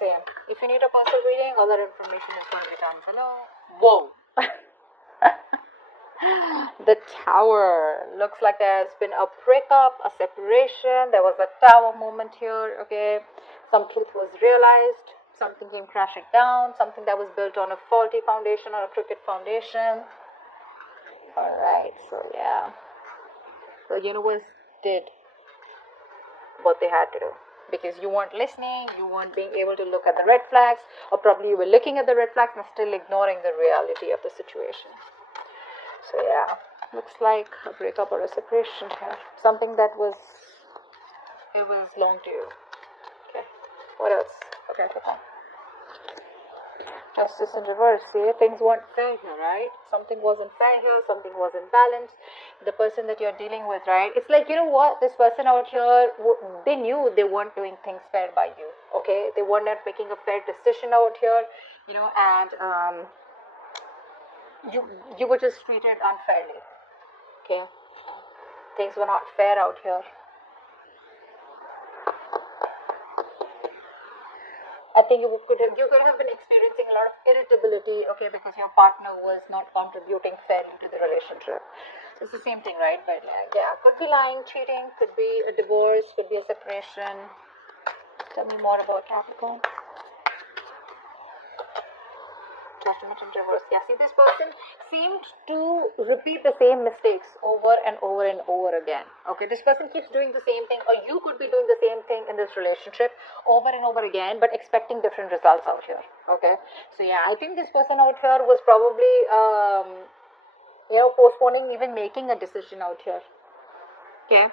same. If you need a personal reading, all that information is going to be down below. Whoa. The Tower. Looks like there's been a breakup, a separation. There was a Tower moment here, okay? Some truth was realized. Something came crashing down. Something that was built on a faulty foundation or a crooked foundation. Alright, so yeah. The universe did what they had to do. Because you weren't listening, you weren't being able to look at the red flags, or probably you were looking at the red flags and still ignoring the reality of the situation. So yeah, looks like a breakup or a separation here. Something that was long due. Okay, what else? Okay, Justice in reverse. See, things weren't fair here, right? Something wasn't fair here, something wasn't balanced. The person that you're dealing with, right? It's like, you know what? This person out here, they knew they weren't doing things fair by you, okay? They were not making a fair decision out here, you know, and you were just treated unfairly, okay? Things were not fair out here. I think you could have been experiencing a lot of irritability, okay, because your partner was not contributing fairly to the relationship. It's the same thing, right? But yeah, could be lying, cheating, could be a divorce, could be a separation. Tell me more about Capricorn. Judgment in reverse. Yeah, see, this person seemed to repeat the same mistakes over and over and over again. Okay, this person keeps doing the same thing, or you could be doing the same thing in this relationship over and over again, but expecting different results out here. Okay, so yeah, I think this person out here was probably, postponing even making a decision out here. Okay,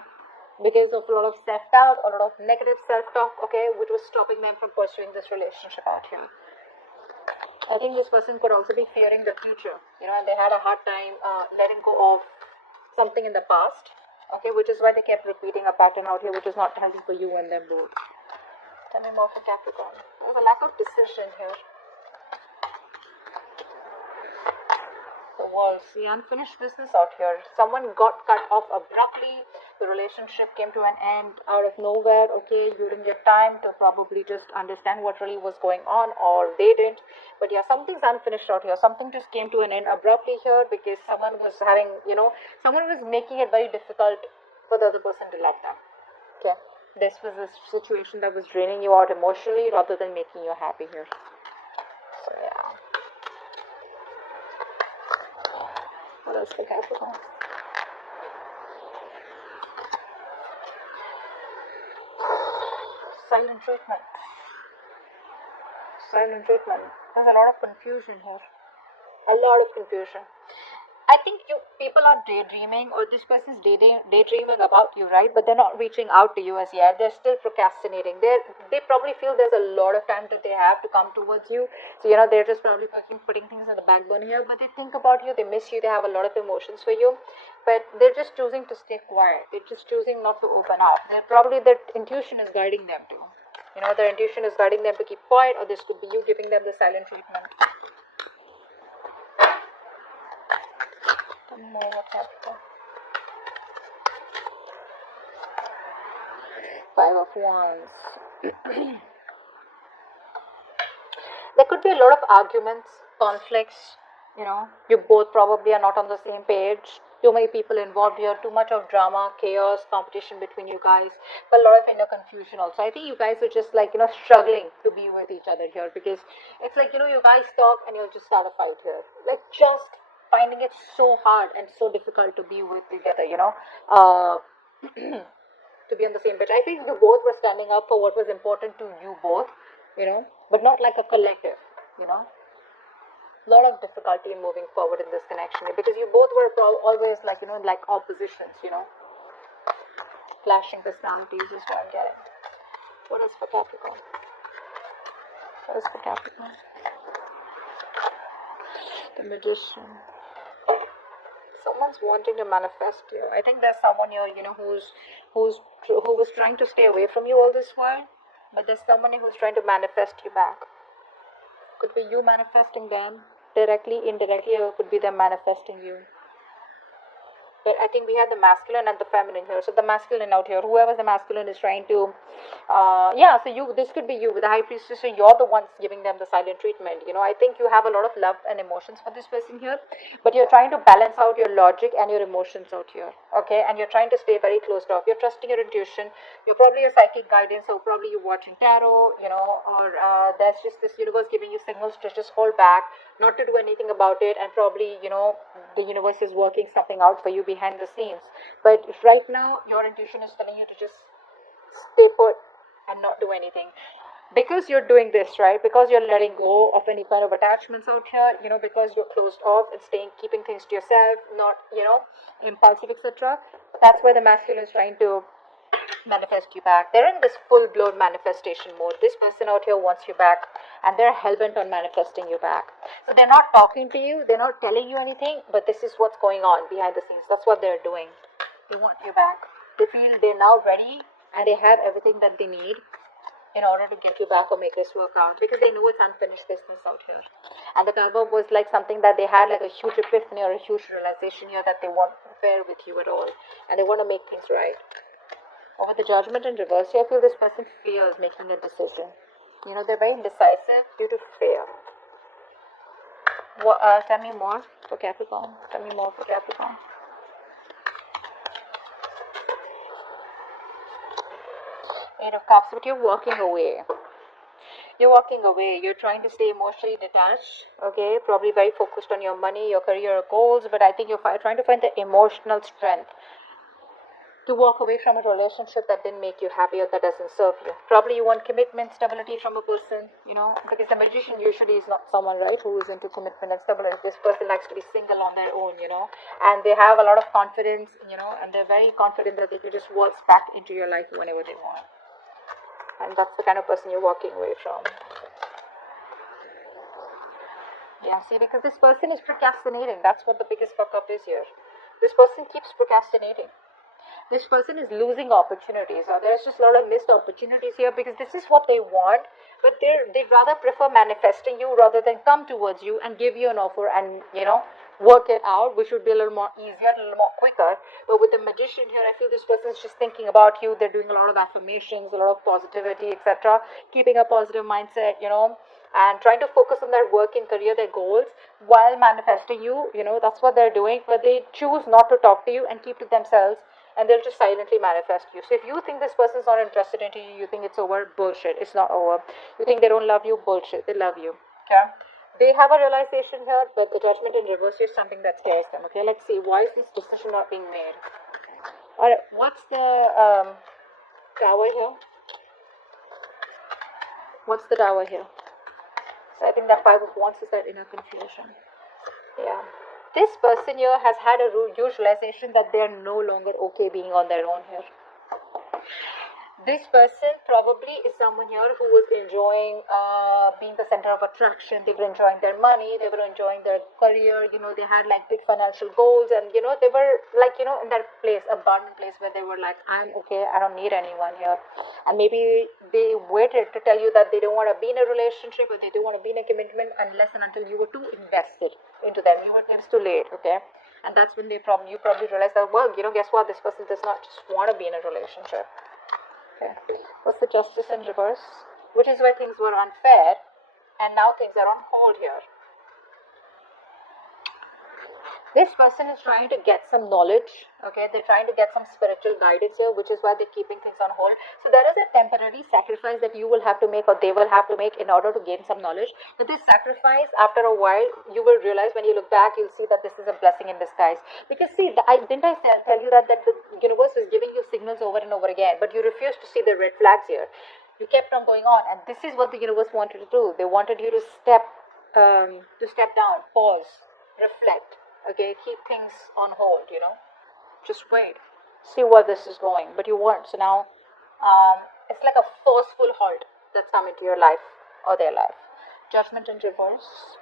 because of a lot of self-doubt, a lot of negative self-talk. Okay, which was stopping them from pursuing this relationship out here. I think this person could also be fearing the future, and they had a hard time letting go of something in the past, okay, which is why they kept repeating a pattern out here, which is not healthy for you and them both. Tell me more for Capricorn. There's a lack of decision here. The World. See, unfinished business out here. Someone got cut off abruptly. The relationship came to an end out of nowhere. Okay, you didn't get time to probably just understand what really was going on, or they didn't. But yeah, something's unfinished out here. Something just came to an end abruptly here because someone was having, someone was making it very difficult for the other person to let them. Okay, this was a situation that was draining you out emotionally rather than making you happy here. So yeah. What else for Capricorn? Silent treatment. Silent treatment. There's a lot of confusion here. A lot of confusion. I think people are daydreaming, or this person's daydreaming about you, right? But they're not reaching out to you as yet. They're still procrastinating. They probably feel there's a lot of time that they have to come towards you. So they're just probably putting things on the back burner here. But they think about you. They miss you. They have a lot of emotions for you. But they're just choosing to stay quiet. They're just choosing not to open up. Their intuition is guiding them to. Their intuition is guiding them to keep quiet, or this could be you giving them the silent treatment. More Capricorn. Five of Wands. There could be a lot of arguments, conflicts. You both probably are not on the same page. Too many people involved here, too much of drama, chaos, competition between you guys, but a lot of inner confusion also. I think you guys are just struggling to be with each other here, because it's like, you guys talk and you'll just start a fight here. Just finding it so hard and so difficult to be with together, to be on the same page. I think you both were standing up for what was important to you both, but not like a collective, lot of difficulty in moving forward in this connection, because you both were always like oppositions, clashing personalities. Just don't get it. What is for Capricorn? What is for Capricorn? The Magician. Someone's wanting to manifest you. I think there's someone here, who was trying to stay away from you all this while, but there's someone who's trying to manifest you back. Could be you manifesting them directly, indirectly, or could be them manifesting you. But I think we had the masculine and the feminine here. So the masculine out here, whoever the masculine is trying to, yeah. So this could be you with the high priestess. So you're the ones giving them the silent treatment. I think you have a lot of love and emotions for this person here, but you're trying to balance out your logic and your emotions out here. Okay, and you're trying to stay very closed off. You're trusting your intuition. You're probably a psychic guidance. So probably you're watching tarot. Or there's just this universe giving you signals to just hold back, not to do anything about it, and probably the universe is working something out for you behind the scenes. But right now your intuition is telling you to just stay put and not do anything, because you're doing this, right? Because you're letting go of any kind of attachments out here, because you're closed off and keeping things to yourself, not impulsive, etc. That's why the masculine is trying to manifest you back. They're in this full-blown manifestation mode. This person out here wants you back, and they're hell-bent on manifesting you back. So they're not talking to you, they're not telling you anything, but this is what's going on behind the scenes. That's what they're doing. They want you back. They feel they're now ready, and they have everything that they need in order to get you back or make this work out, because they know it's unfinished business out here. And the cover was like something that they had like a huge epiphany or a huge realization here that they won't bear with you at all, and they want to make things right. Over the judgment in reverse, I feel this person fears making a decision. They're very indecisive due to fear. Tell me more for Capricorn. Tell me more for Capricorn. Eight of Cups, but you're walking away. You're walking away. You're trying to stay emotionally detached. Okay, probably very focused on your money, your career goals, but I think you're trying to find the emotional strength to walk away from a relationship that didn't make you happy or that doesn't serve you. Probably you want commitment, stability from a person, because the magician usually is not someone, right, who is into commitment and stability. This person likes to be single on their own, and they have a lot of confidence, and they're very confident that they can just waltz back into your life whenever they want. And that's the kind of person you're walking away from. Yeah, see, because this person is procrastinating. That's what the biggest fuck up is here. This person keeps procrastinating. This person is losing opportunities, or there's just a lot of missed opportunities here, because this is what they want, but they'd rather prefer manifesting you rather than come towards you and give you an offer and work it out, which would be a little more easier, a little more quicker. But with the magician here, I feel this person is just thinking about you. They're doing a lot of affirmations, a lot of positivity, etc., keeping a positive mindset, and trying to focus on their work and career, their goals, while manifesting you. That's what they're doing, but they choose not to talk to you and keep to themselves, and they'll just silently manifest you. So if you think this person's not interested in you, you think it's over, bullshit. It's not over. You think they don't love you, bullshit. They love you. Okay? They have a realization here, but the judgment in reverse is something that scares them. Okay, let's see. Why is this decision not being made? Alright, what's the tower here? What's the tower here? So I think that Five of Wands is that inner confusion. Yeah. This person here has had a huge realization that they are no longer okay being on their own here. This person probably is someone here who was enjoying being the center of attraction. They were enjoying their money, they were enjoying their career, they had like big financial goals, and they were like, in that place, abundant place where they were like, I'm okay, I don't need anyone here. And maybe they waited to tell you that they don't want to be in a relationship, or they don't want to be in a commitment unless and until you were too invested into them. It was too late, okay? And that's when you probably realize that, well, guess what? This person does not just want to be in a relationship. Okay. What's the Justice in reverse? Which is where things were unfair, and now things are on hold here. This person is trying to get some knowledge, okay? They're trying to get some spiritual guidance here, which is why they're keeping things on hold. So there is a temporary sacrifice that you will have to make, or they will have to make, in order to gain some knowledge. But this sacrifice, after a while, you will realize, when you look back, you'll see that this is a blessing in disguise. Because see, didn't I tell you that the universe is giving you signals over and over again, but you refuse to see the red flags here. You kept on going on, and this is what the universe wanted to do. They wanted you to step down, pause, reflect. Okay, keep things on hold, Just wait. See where this is going. But you weren't. So now, it's like a forceful halt that's come into your life or their life. Judgment in reverse.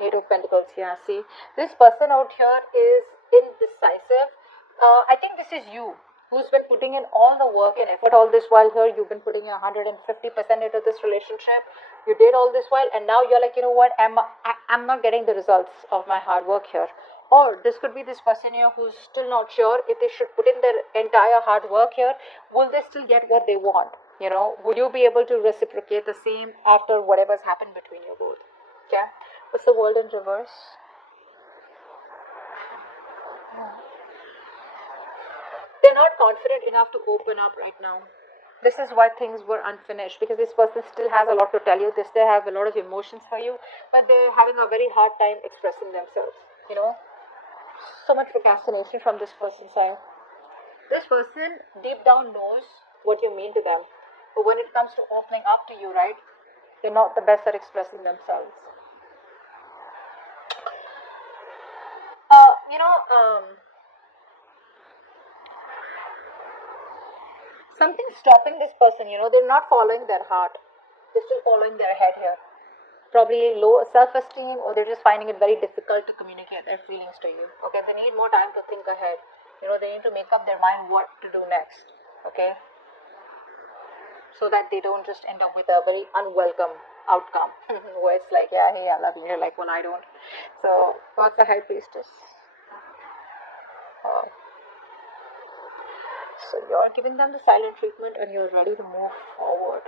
Eight of Pentacles. Yeah, see. This person out here is indecisive. I think this is you who's been putting in all the work and effort all this while here. You've been putting in 150% into this relationship. You did all this while, and now you're like, you know what, I'm not getting the results of my hard work here. Or this could be this person here who's still not sure if they should put in their entire hard work here. Will they still get what they want? Will you be able to reciprocate the same after whatever's happened between you both? Okay. What's the world in reverse? They're not confident enough to open up right now. This is why things were unfinished, because this person still has a lot to tell you. They still have a lot of emotions for you, but they're having a very hard time expressing themselves. You know, so much procrastination from this person's side. This person deep down knows what you mean to them, but when it comes to opening up to you, right, they're not the best at expressing themselves. Uh, you know, um, Something's stopping this person. They're not following their heart. They're still following their head here. Probably low self-esteem, or they're just finding it very difficult to communicate their feelings to you. Okay, they need more time to think ahead. They need to make up their mind what to do next. Okay, so that they don't just end up with a very unwelcome outcome where it's like, yeah, hey, I love you. You're like, well, I don't. So what's the high priestess? Uh, so you're giving them the silent treatment and you're ready to move forward.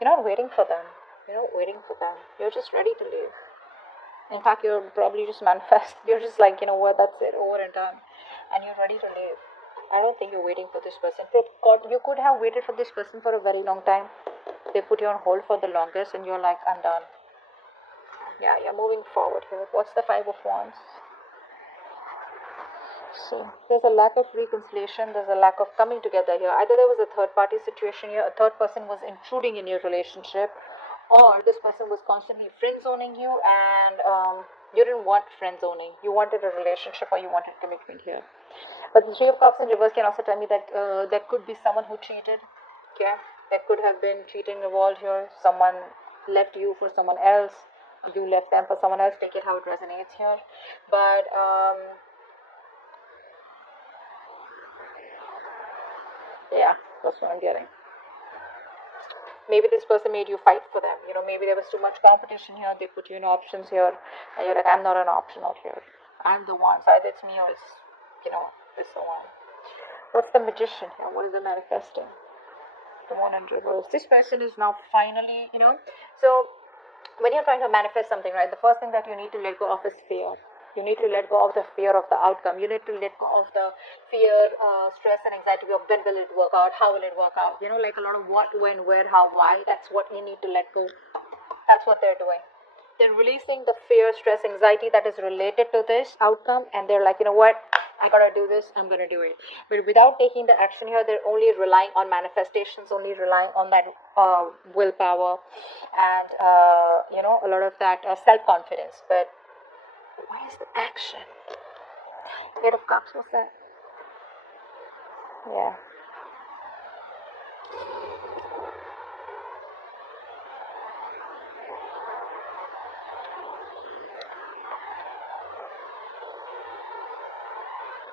You're not waiting for them. You're not waiting for them. You're just ready to leave. In fact, you're probably just manifest. You're just like, what, that's it, over and done. And you're ready to leave. I don't think you're waiting for this person. You could have waited for this person for a very long time. They put you on hold for the longest and you're like, I'm done. Yeah, you're moving forward here. What's the Five of Wands? See, there's a lack of reconciliation, there's a lack of coming together here. Either there was a third party situation here, a third person was intruding in your relationship, or this person was constantly friend zoning you, and you didn't want friend zoning. You wanted a relationship or you wanted commitment here. But the Three of Cups in reverse can also tell me that there could be someone who cheated. Okay, there could have been cheating involved here. Someone left you for someone else, you left them for someone else. Take it how it resonates here. But yeah, that's what I'm getting. Maybe this person made you fight for them. Maybe there was too much competition here. They put you in options here, and you're like, I'm not an option out here. I'm the one. So either it's me or it's the one. What's the Magician here? What is the manifesting? The Moon in reverse. This person is now finally, So when you're trying to manifest something, right, the first thing that you need to let go of is fear. You need to let go of the fear of the outcome. You need to let go of the fear, stress, and anxiety of when will it work out, how will it work out. Like a lot of what, when, where, how, why. That's what you need to let go. That's what they're doing. They're releasing the fear, stress, anxiety that is related to this outcome, and they're like, what? I gotta do this, I'm gonna do it. But without taking the action here, they're only relying on manifestations, only relying on that willpower and, a lot of that self-confidence. But where's the action? Eight of Cups, what's that? Yeah.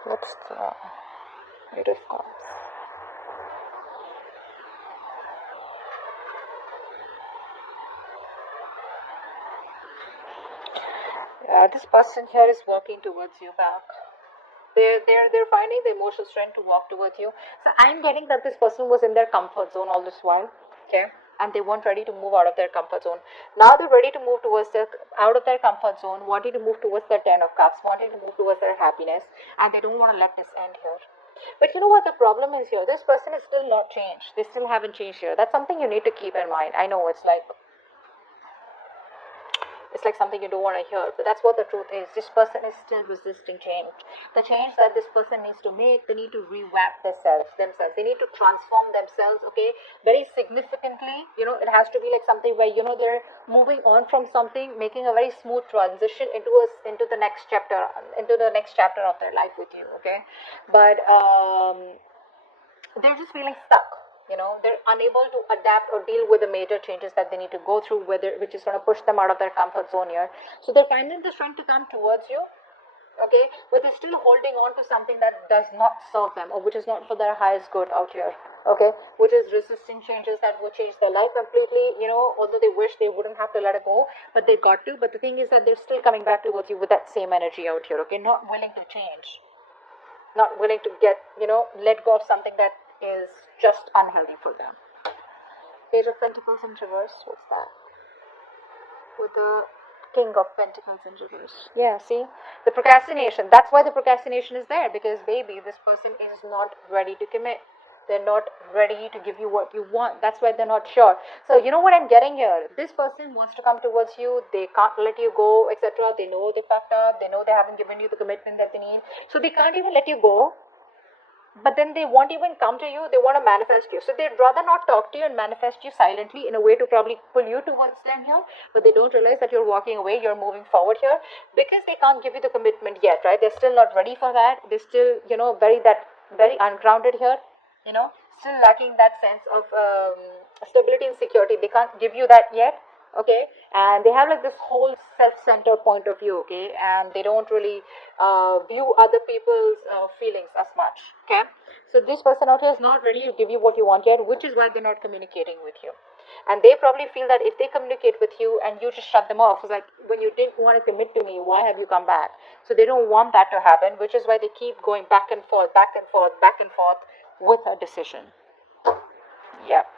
What's the Eight of Cups? This person here is walking towards you back. They're finding the emotional strength to walk towards you. So I'm getting that this person was in their comfort zone all this while. Okay. And they weren't ready to move out of their comfort zone. Now they're ready to move towards out of their comfort zone, wanting to move towards the Ten of Cups, wanting to move towards their happiness, and they don't want to let this end here. But you know what the problem is here? This person is still not changed. They still haven't changed here. That's something you need to keep in mind. I know it's like something you don't want to hear, but that's what the truth is. This person is still resisting change. The change that this person needs to make, they need to revamp themselves. They need to transform themselves, okay, very significantly. It has to be like something where, they're moving on from something, making a very smooth transition into the next chapter, of their life with you, okay? But they're just feeling stuck. They're unable to adapt or deal with the major changes that they need to go through, which is going to push them out of their comfort zone here. So they're finding the strength to come towards you, okay, but they're still holding on to something that does not serve them or which is not for their highest good out here, okay, which is resisting changes that would change their life completely, although they wish they wouldn't have to let it go, but they got to. But the thing is that they're still coming back towards you with that same energy out here, okay, not willing to change, not willing to get, let go of something that is just unhealthy for them. Page of Pentacles in reverse, what's that? With the King of Pentacles in reverse. Yeah, see? The procrastination. That's why the procrastination is there, because, baby, this person is not ready to commit. They're not ready to give you what you want. That's why they're not sure. So, you know what I'm getting here? This person wants to come towards you. They can't let you go, etc. They know they fucked up. They know they haven't given you the commitment that they need. So, they can't even let you go, but then they won't even come to you. They want to manifest you, so they'd rather not talk to you and manifest you silently in a way to probably pull you towards them here. But they don't realize that you're walking away, you're moving forward here, because they can't give you the commitment yet, right? They're still not ready for that. They're still, very ungrounded here, still lacking that sense of stability and security. They can't give you that yet, okay, and they have like this whole self-centered point of view, okay, and they don't really view other people's feelings as much, okay. So this person out here is not ready to give you what you want yet, which is why they're not communicating with you. And they probably feel that if they communicate with you and you just shut them off, it's like, when you didn't want to commit to me, why have you come back? So they don't want that to happen, which is why they keep going back and forth, back and forth, back and forth with a decision. Yeah.